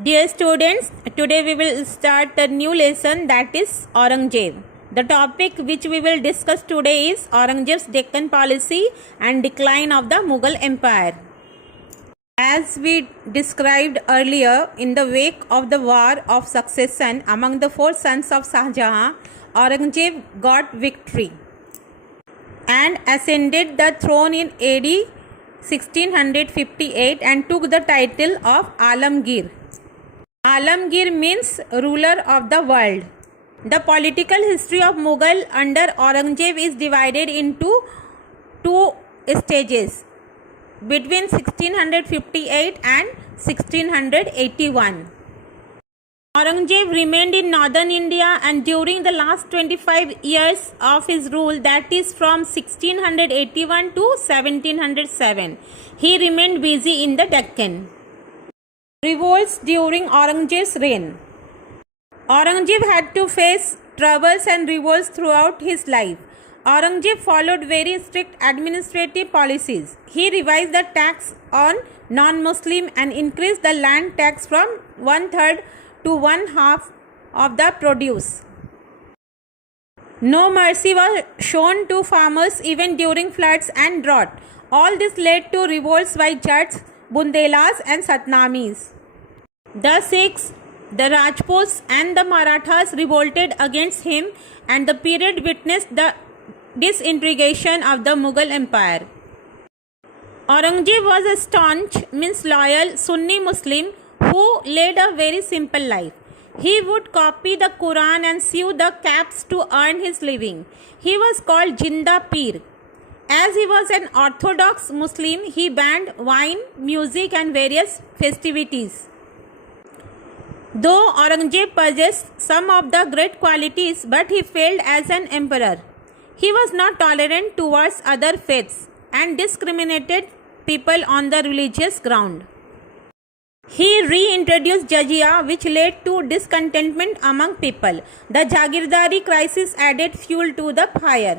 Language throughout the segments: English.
Dear students, today we will start a new lesson, that is Aurangzeb. The topic which we will discuss today is Aurangzeb's Deccan policy and decline of the Mughal Empire. As we described earlier, in the wake of the war of succession among the four sons of Shah Jahan, Aurangzeb got victory and ascended the throne in AD 1658 and took the title of Alamgir. Alamgir means ruler of the world. The political history of Mughal under Aurangzeb is divided into two stages between 1658 and 1681. Aurangzeb remained in northern India, and during the last 25 years of his rule, that is from 1681 to 1707, he remained busy in the Deccan. Revolts during Aurangzeb's reign. Aurangzeb had to face troubles and revolts throughout his life. Aurangzeb followed very strict administrative policies. He revised the tax on non-Muslim and increased the land tax from 1/3 to 1/2 of the produce. No mercy was shown to farmers even during floods and drought. All this led to revolts by Jats, Bundelas and Satnamis. The Sikhs, the Rajputs and the Marathas revolted against him, and the period witnessed the disintegration of the Mughal Empire. Aurangzeb was a staunch, loyal Sunni Muslim who led a very simple life. He would copy the Quran and sew the caps to earn his living. He was called Jinda Peer. As he was an orthodox Muslim, he banned wine, music and various festivities. Though Aurangzeb possessed some of the great qualities, but he failed as an emperor. He was not tolerant towards other faiths and discriminated people on the religious ground. He reintroduced jizya, which led to discontentment among people. The Jagirdari crisis added fuel to the fire.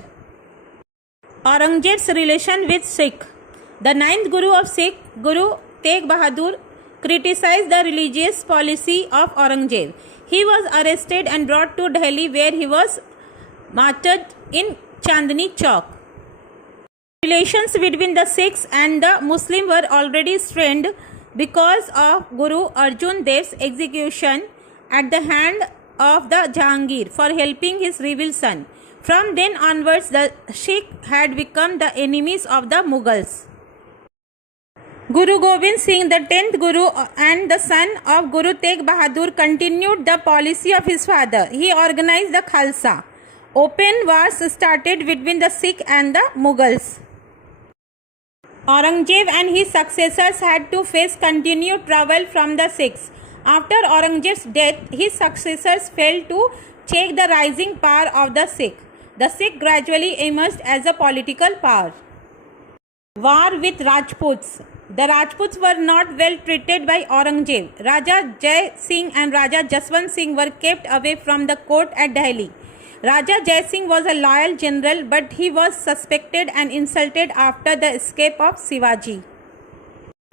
Aurangzeb's relation with Sikh. The ninth Guru of Sikh, Guru Tegh Bahadur, criticized the religious policy of Aurangzeb. He was arrested and brought to Delhi, where he was martyred in Chandni Chowk. Relations between the Sikhs and the Muslims were already strained because of Guru Arjan Dev's execution at the hand of the Jahangir for helping his rebel son. From then onwards, the Sikhs had become the enemies of the Mughals. Guru Gobind Singh, the 10th Guru and the son of Guru Tegh Bahadur, continued the policy of his father. He organized the Khalsa. Open wars started between the Sikh and the Mughals. Aurangzeb and his successors had to face continued trouble from the Sikhs. After Aurangzeb's death, his successors failed to check the rising power of the Sikh. The Sikh gradually emerged as a political power. War with Rajputs. The Rajputs were not well treated by Aurangzeb. Raja Jai Singh and Raja Jaswant Singh were kept away from the court at Delhi. Raja Jai Singh was a loyal general, but he was suspected and insulted after the escape of Shivaji.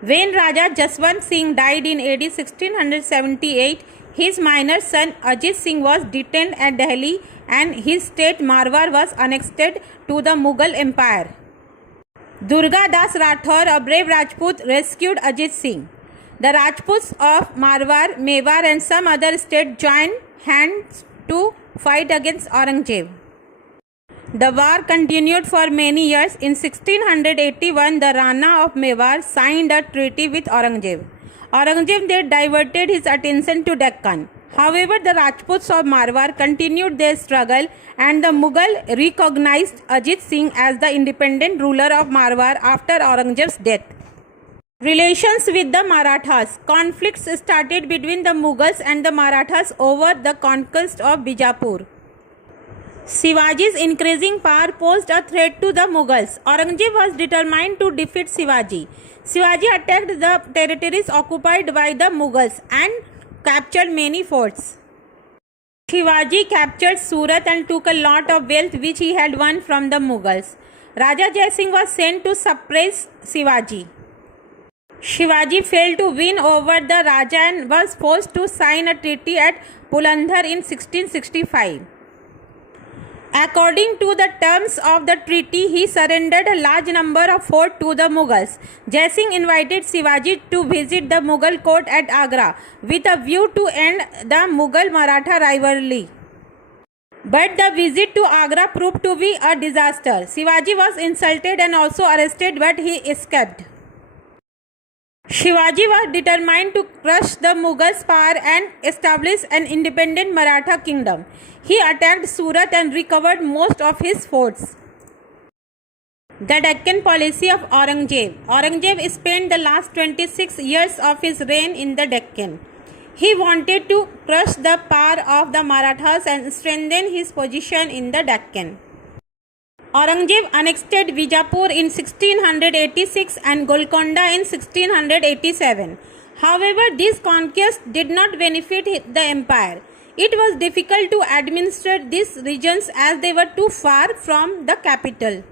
When Raja Jaswant Singh died in AD 1678, his minor son Ajit Singh was detained at Delhi and his state Marwar was annexed to the Mughal Empire. Durga Das Rathore, a brave Rajput, rescued Ajit Singh. The Rajputs of Marwar, Mewar and some other states joined hands to fight against Aurangzeb. The war continued for many years. In 1681, the Rana of Mewar signed a treaty with Aurangzeb. Aurangzeb then diverted his attention to Deccan. However, the Rajputs of Marwar continued their struggle, and the Mughal recognized Ajit Singh as the independent ruler of Marwar after Aurangzeb's death. Relations with the Marathas. Conflicts started between the Mughals and the Marathas over the conquest of Bijapur. Shivaji's increasing power posed a threat to the Mughals. Aurangzeb was determined to defeat Shivaji. Shivaji attacked the territories occupied by the Mughals and captured many forts. Shivaji captured Surat and took a lot of wealth which he had won from the Mughals. Raja Jai Singh was sent to suppress Shivaji. Shivaji failed to win over the Raja and was forced to sign a treaty at Pulandar in 1665. According to the terms of the treaty, he surrendered a large number of forts to the Mughals. Jai Singh invited Shivaji to visit the Mughal court at Agra with a view to end the Mughal-Maratha rivalry. But the visit to Agra proved to be a disaster. Shivaji was insulted and also arrested, but he escaped. Shivaji was determined to crush the Mughals' power and establish an independent Maratha kingdom. He attacked Surat and recovered most of his forts. The Deccan policy of Aurangzeb. Aurangzeb spent the last 26 years of his reign in the Deccan. He wanted to crush the power of the Marathas and strengthen his position in the Deccan. Aurangzeb annexed Bijapur in 1686 and Golconda in 1687. However, this conquest did not benefit the empire. It was difficult to administer these regions as they were too far from the capital.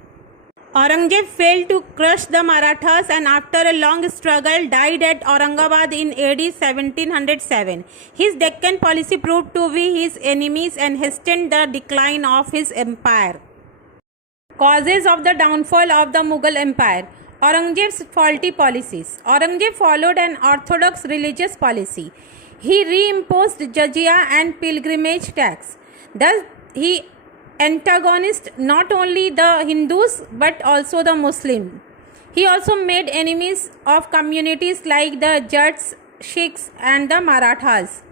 Aurangzeb failed to crush the Marathas and after a long struggle died at Aurangabad in AD 1707. His Deccan policy proved to be his enemies and hastened the decline of his empire. Causes of the downfall of the Mughal Empire. Aurangzeb's faulty policies. Aurangzeb followed an orthodox religious policy. He reimposed jizya and pilgrimage tax. Thus, he antagonized not only the Hindus but also the Muslims. He also made enemies of communities like the Jats, Sikhs, and the Marathas.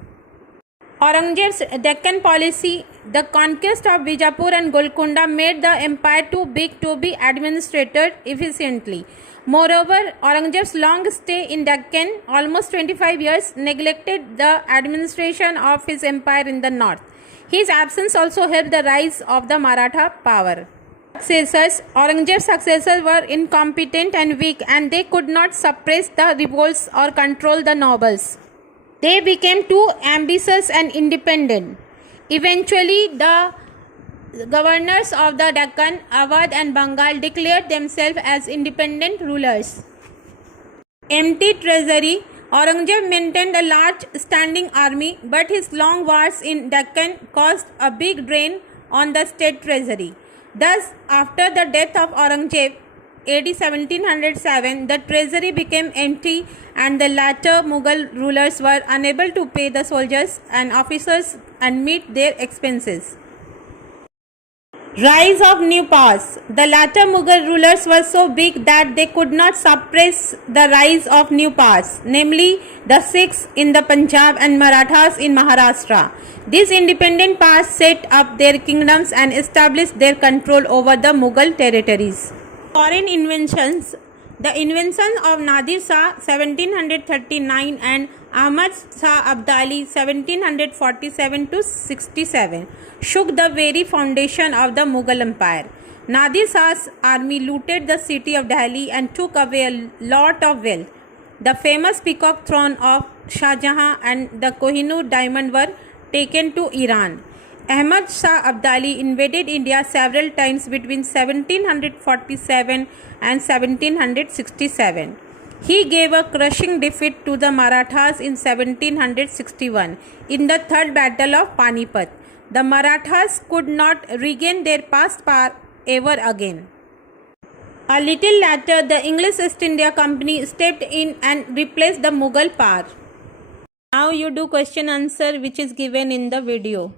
Aurangzeb's Deccan policy, the conquest of Bijapur and Golconda, made the empire too big to be administered efficiently. Moreover, Aurangzeb's long stay in Deccan, almost 25 years, neglected the administration of his empire in the north. His absence also helped the rise of the Maratha power. Aurangzeb's successors were incompetent and weak, and they could not suppress the revolts or control the nobles. They became too ambitious and independent. Eventually, the governors of the Deccan, Awadh and Bengal declared themselves as independent rulers. Empty treasury. Aurangzeb maintained a large standing army, but his long wars in Deccan caused a big drain on the state treasury. Thus, after the death of Aurangzeb, AD 1707, the treasury became empty and the latter Mughal rulers were unable to pay the soldiers and officers and meet their expenses. Rise of new powers. The latter Mughal rulers were so big that they could not suppress the rise of new powers, namely the Sikhs in the Punjab and Marathas in Maharashtra. These independent powers set up their kingdoms and established their control over the Mughal territories. Foreign inventions. The invention of Nadir Shah 1739 and Ahmad Shah Abdali 1747 to 67 shook the very foundation of the Mughal Empire. Nadir Shah's army looted the city of Delhi and took away a lot of wealth. The famous peacock throne of Shah Jahan and the Kohinoor diamond were taken to Iran. Ahmad Shah Abdali invaded India several times between 1747 and 1767. He gave a crushing defeat to the Marathas in 1761 in the Third Battle of Panipat. The Marathas could not regain their past power ever again. A little later, the English East India Company stepped in and replaced the Mughal power. Now you do question answer which is given in the video.